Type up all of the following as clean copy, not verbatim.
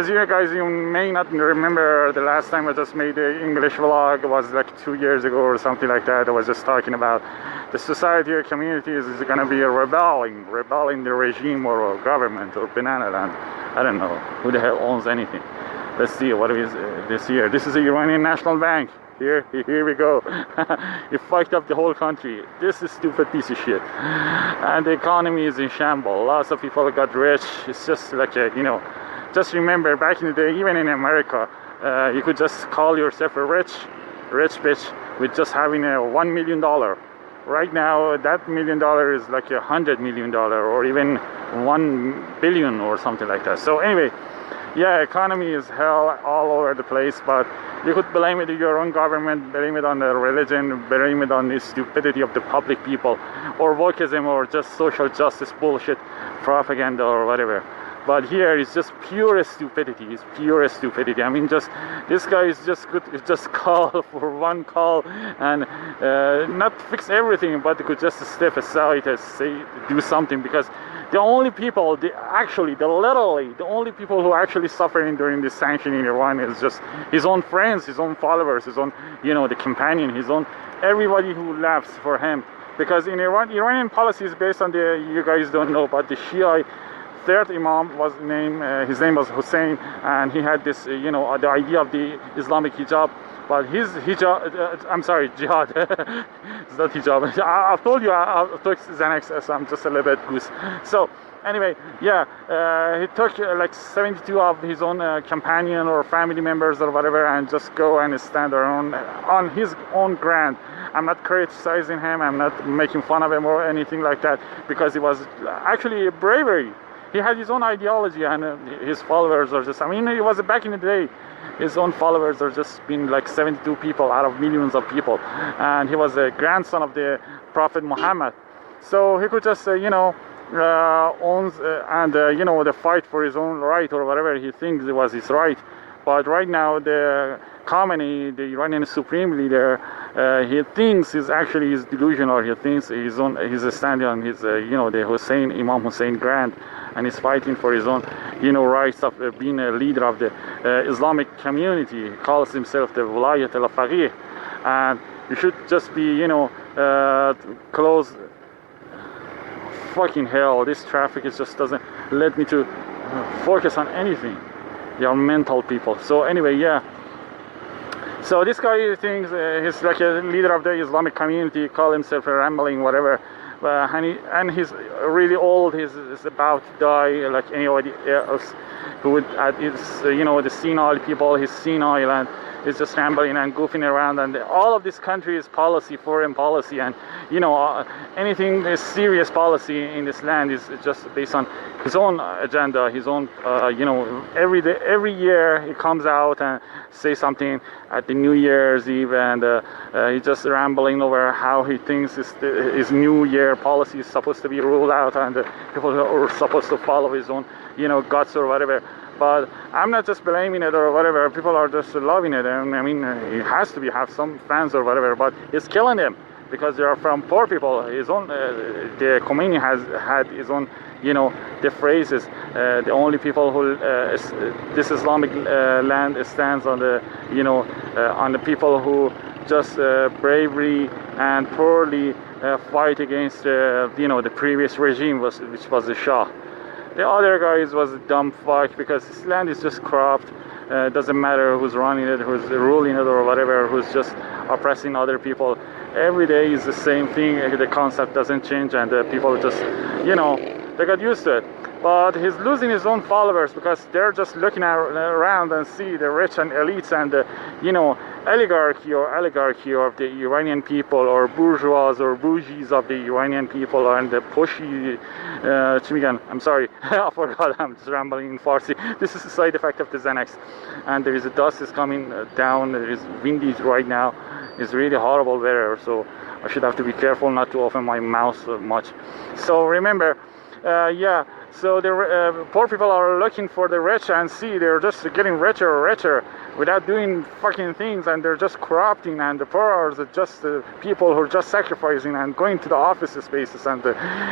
As you guys, you may not remember, the last time I just made an English vlog was like 2 years ago or something like that. I was just talking about the society or community is going to be rebelling the regime or government or banana land. I don't know who the hell owns anything. Let's see what is this year. This is the Iranian National Bank. Here we go. It fucked up the whole country. This is stupid piece of shit. And the economy is in shambles. Lots of people got rich. It's just like a, you know, just remember back in the day, even in America, you could just call yourself a rich bitch with just having a $1 million. Right now, that $1 million is like $100 million or even 1 billion or something like that. So anyway, yeah, economy is hell all over the place, but you could blame it on your own government, blame it on the religion, blame it on the stupidity of the public people, or wokeism, or just social justice bullshit, propaganda, or whatever. But here it's just pure stupidity. It's pure stupidity. I mean, just this guy is just good. Just call for one call and not fix everything, but could just step aside and say do something, because the only people, literally the only people who are actually suffering during this sanction in Iran is just his own friends, his own followers, his own, you know, the companion, his own, everybody who laughs for him. Because in Iran, Iranian policy is based on the, you guys don't know, but the Shia third Imam was his name was Hussein, and he had this, you know, the idea of the Islamic hijab. But his hijab, I'm sorry, jihad, it's not hijab. I've told you, I took Xanax, so I'm just a little bit goose. So anyway, yeah, he took like 72 of his own companion or family members or whatever, and just go and stand on his own ground. I'm not criticizing him, I'm not making fun of him or anything like that, because it was actually a bravery. He had his own ideology, and his followers are just, I mean, it was back in the day, his own followers are just been like 72 people out of millions of people, and he was a grandson of the Prophet Muhammad. So he could just, you know, owns and, you know, the fight for his own right or whatever he thinks it was his right. But right now, the Khamenei, the Iranian supreme leader, he thinks he's delusional. He thinks he's standing on his, you know, the Imam Hussein grant, and he's fighting for his own, you know, rights of being a leader of the Islamic community. He calls himself the Wilayat al-Faqih, and you should just be, you know, close. Fucking hell, this traffic just doesn't let me to focus on anything. They are mental people. So anyway, yeah. So this guy thinks he's like a leader of the Islamic community, call himself a rambling whatever, and he's really old. He's about to die like anybody else who would, you know, the senile people. He's senile and he's just rambling and goofing around. And all of this country is policy, foreign policy, and you know, anything serious policy in this land is just based on his own agenda, his own, you know, every year he comes out and say something at the New Year's Eve, and he's just rambling over how he thinks his New Year policy is supposed to be ruled out, and people are supposed to follow his own, you know, guts or whatever. But I'm not just blaming it or whatever. People are just loving it, and I mean, it has to have some fans or whatever. But it's killing them because they are from poor people. His own, the Khomeini has had his own, you know, the phrases. The only people who this Islamic land stands on the, you know, on the people who just bravery and poorly fight against, you know, the previous regime, which was the Shah. The other guys was a dumb fuck, because this land is just corrupt. Doesn't matter who's running it, who's ruling it or whatever, who's just oppressing other people. Every day is the same thing. The concept doesn't change, and people just, you know, they got used to it. But he's losing his own followers because they're just looking around and see the rich and elites and the, you know, oligarchy of the Iranian people, or bourgeois or bougies of the Iranian people, and the pushy, I'm sorry, I forgot, I'm just rambling in Farsi. This is a side effect of the Xanax, and there is a dust is coming down. There is windy right now. It's really horrible weather, so I should have to be careful not to open my mouth so much. So remember, yeah, so the poor people are looking for the rich, and see they're just getting richer and richer without doing fucking things, and they're just corrupting, and the poor are just the people who are just sacrificing and going to the office spaces, and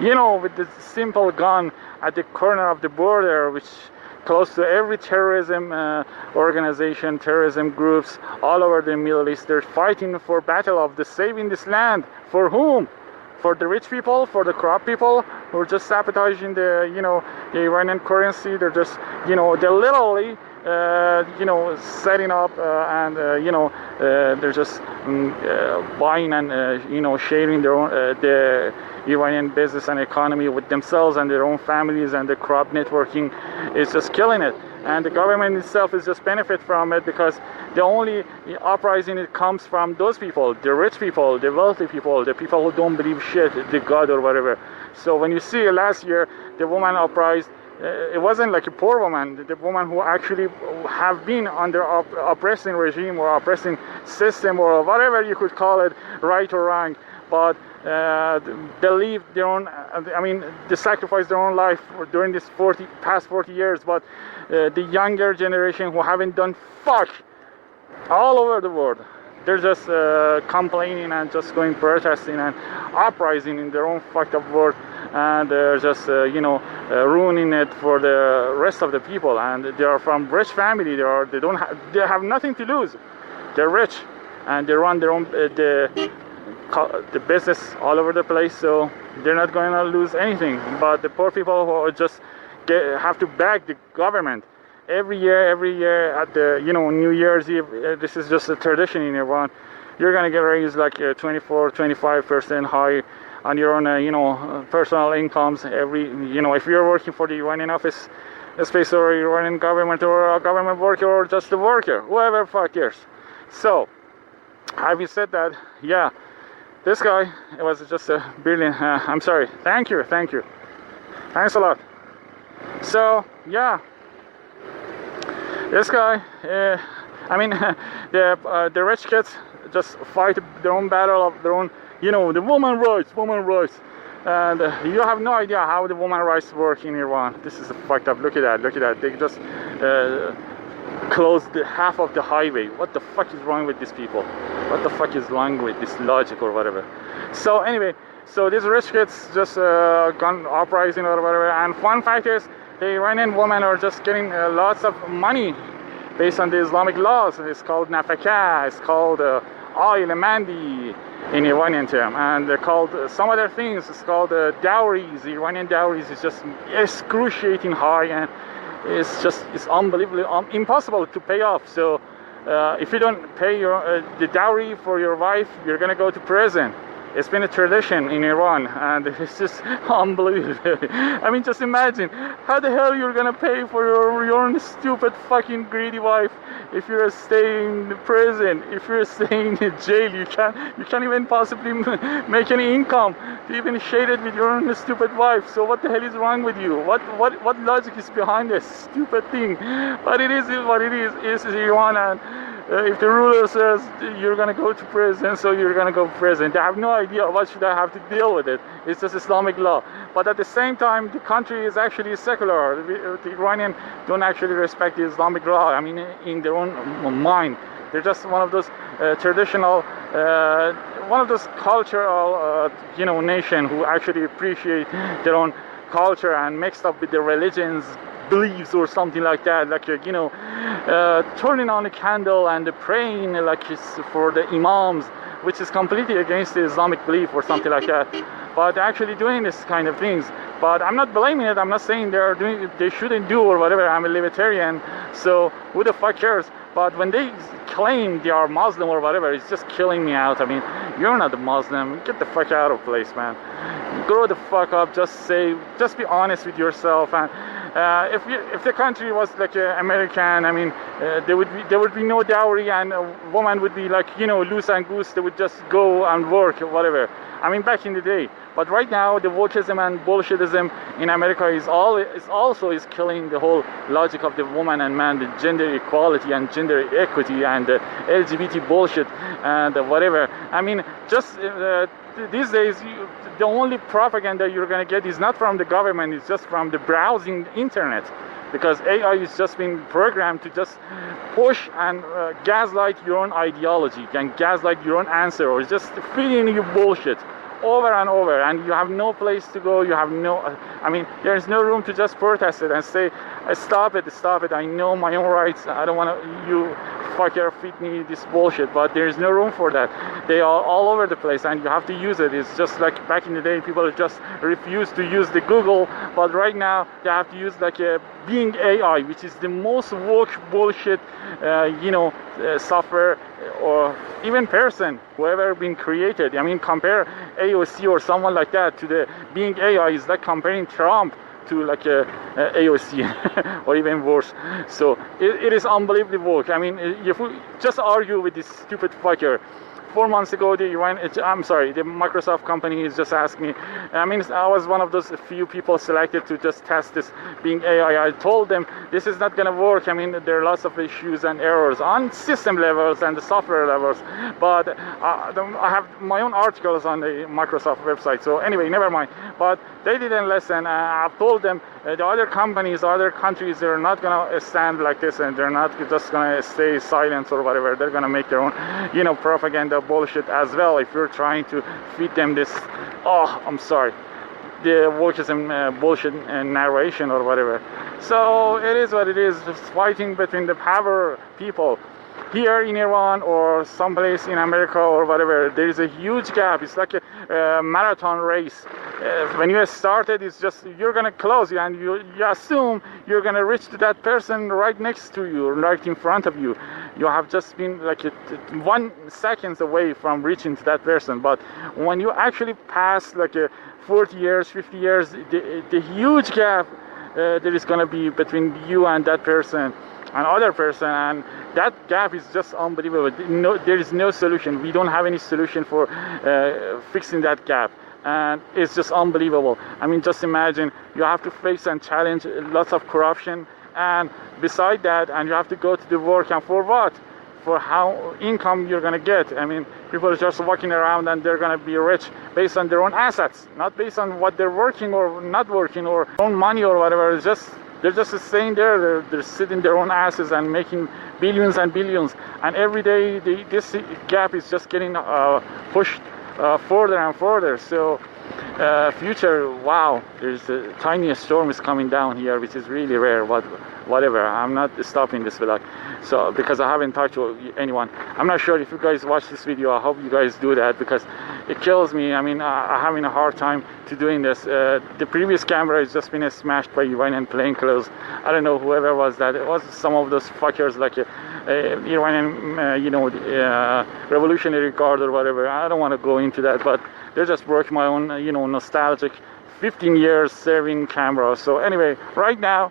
you know, with the simple gun at the corner of the border, which close to every terrorism organization, terrorism groups all over the Middle East. They're fighting for battle of the saving this land. For whom? For the rich people, for the corrupt people who are just sabotaging the, the Iranian currency. They're just, they're literally, setting up and, they're just buying and, sharing their own, the Iranian business and economy with themselves and their own families, and the corrupt networking is just killing it. And the government itself is just benefit from it, because the only uprising it comes from those people, the rich people, the wealthy people, the people who don't believe shit, the God or whatever. So when you see last year the woman uprised, it wasn't like a poor woman, the woman who actually have been under oppressing regime or oppressing system or whatever you could call it, right or wrong, but believe their own, they sacrificed their own life during this past 40 years, but the younger generation who haven't done fuck all over the world, they're just complaining and just going protesting and uprising in their own fucked up world, and they're just ruining it for the rest of the people. And they are from rich family, they have nothing to lose, they're rich, and they run their own the business all over the place, so they're not going to lose anything. But the poor people who just have to beg the government every year at the New Year's Eve. This is just a tradition in Iran. You're gonna get raised like 24-25% high on your own personal incomes every if you're working for the Iranian office space or Iranian government or a government worker or just a worker, whoever fuck cares. So having said that, yeah, this guy, it was just a brilliant, I'm sorry, thank you, thanks a lot. So yeah, this guy, the rich kids just fight their own battle of their own, the woman rights, and you have no idea how the woman rights work in Iran. This is fucked up. Look at that, they just closed half of the highway. What the fuck is wrong with these people? What the fuck is wrong with this logic or whatever? So anyway, so these rich kids just gone uprising or whatever, and fun fact is the Iranian women are just getting lots of money based on the Islamic laws. It's called nafaka, it's called oil mandi in Iranian term, and they're called some other things. It's called dowries. Iranian dowries is just excruciating high, and it's unbelievably impossible to pay off. So if you don't pay the dowry for your wife, you're gonna go to prison. It's been a tradition in Iran, and it's just unbelievable. Just imagine how the hell you're gonna pay for your own stupid fucking greedy wife if you're staying in prison, if you're staying in jail. You can't even possibly make any income to even share it with your own stupid wife. So what the hell is wrong with you? What logic is behind this stupid thing? But it is what it is. It's Iran, and if the ruler says you're gonna go to prison, so you're gonna go to prison. They have no idea what should I have to deal with it. It's just Islamic law. But at the same time, the country is actually secular. The Iranians don't actually respect the Islamic law. In their own mind, they're just one of those traditional, one of those cultural, nation who actually appreciate their own culture and mixed up with the religions beliefs or something like that, like turning on a candle and praying like it's for the imams, which is completely against the Islamic belief or something like that. But actually doing this kind of things. But I'm not blaming it. I'm not saying they shouldn't do or whatever. I'm a libertarian, so who the fuck cares? But when they claim they are Muslim or whatever, it's just killing me out. You're not a Muslim. Get the fuck out of place, man. Grow the fuck up. Just be honest with yourself. And if the country was like American, there would be no dowry, and a woman would be like loose and goose. They would just go and work or whatever. Back in the day. But right now, the wokeism and bullshitism in America is also killing the whole logic of the woman and man, the gender equality and gender equity and LGBT bullshit and whatever. These days, the only propaganda you're gonna get is not from the government, it's just from the browsing internet. because AI is just been programmed to just push and gaslight your own ideology and gaslight your own answer, or just feeding you bullshit over and over, and you have no place to go. You have no, I mean, there's no room to just protest it and say, stop it, I know my own rights, I don't want to, you fucker feed me this bullshit. But there's no room for that. They are all over the place, and you have to use it. It's just like back in the day, people just refused to use the Google, but right now they have to use like a Bing AI, which is the most woke bullshit, software or even person who ever been created. I mean, compare AOC or someone like that to the Bing AI is like comparing Trump to like a AOC or even worse. So it is unbelievably woke. I mean, if we just argue with this stupid fucker. 4 months ago, the Microsoft company is just asked me. I mean, I was one of those few people selected to just test this Bing AI. I told them this is not going to work. I mean, there are lots of issues and errors on system levels and the software levels. But I have my own articles on the Microsoft website. So anyway, never mind. But they didn't listen. I've told them the other companies, other countries, they're not going to stand like this, and they're not just going to stay silent or whatever. They're going to make their own, propaganda bullshit as well. If you're trying to feed them this, the wokeism bullshit narration or whatever. So it is what it is. It's fighting between the power people here in Iran or someplace in America or whatever. There is a huge gap. It's like a marathon race. When you started, it's just you're gonna close, and you assume you're gonna reach to that person right next to you, right in front of you. You have just been like 1 second away from reaching to that person. But when you actually pass like 40 years, 50 years, the huge gap there is gonna be between you and that person and other person, and that gap is just unbelievable. No, there is no solution. We don't have any solution for fixing that gap, and it's just unbelievable. I mean, just imagine you have to face and challenge lots of corruption, and beside that, and you have to go to the work, and for what? For how income you're gonna get. I mean, people are just walking around and they're gonna be rich based on their own assets, not based on what they're working or not working or own money or whatever. It's just they're just staying there. They're sitting their own asses and making billions and billions. And every day this gap is just getting pushed further and further. So future, wow, there's a tiny storm is coming down here, which is really rare. But whatever, I'm not stopping this vlog. So because I haven't talked to anyone. I'm not sure if you guys watch this video. I hope you guys do that, because it kills me. I mean, I'm having a hard time to doing this. The previous camera has just been smashed by Iranian plain clothes. I don't know whoever was that. It was some of those fuckers like Iranian, Revolutionary Guard or whatever. I don't want to go into that, but they just broke my own, nostalgic 15 years serving camera. So anyway, right now,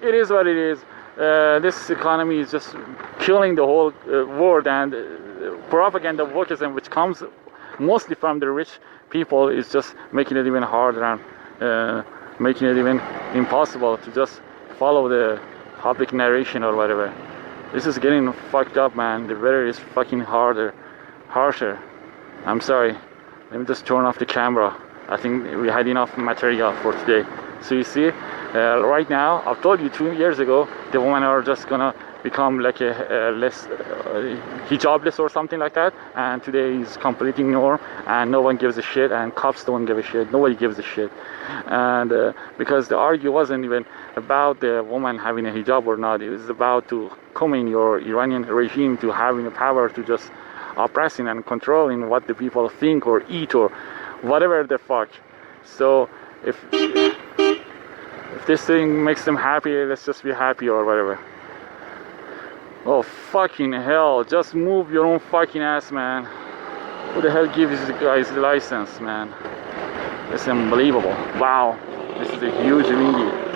it is what it is. This economy is just killing the whole world, and propaganda wokeism, which comes mostly from the rich people, is just making it even harder and making it even impossible to just follow the public narration or whatever. This is getting fucked up, man. The weather is fucking harsher. I'm sorry. Let me just turn off the camera. I think we had enough material for today. So you see, right now, I've told you 2 years ago, the women are just gonna become like a less hijabless or something like that, and today is completely norm, and no one gives a shit, and cops don't give a shit, nobody gives a shit. And because the argue wasn't even about the woman having a hijab or not, it was about to come in your Iranian regime to having the power to just oppressing and controlling what the people think or eat or whatever the fuck. So if this thing makes them happy, let's just be happy or whatever. Oh fucking hell, just move your own fucking ass, man. Who the hell gives you guys the license, man? It's unbelievable. Wow, this is a huge windy.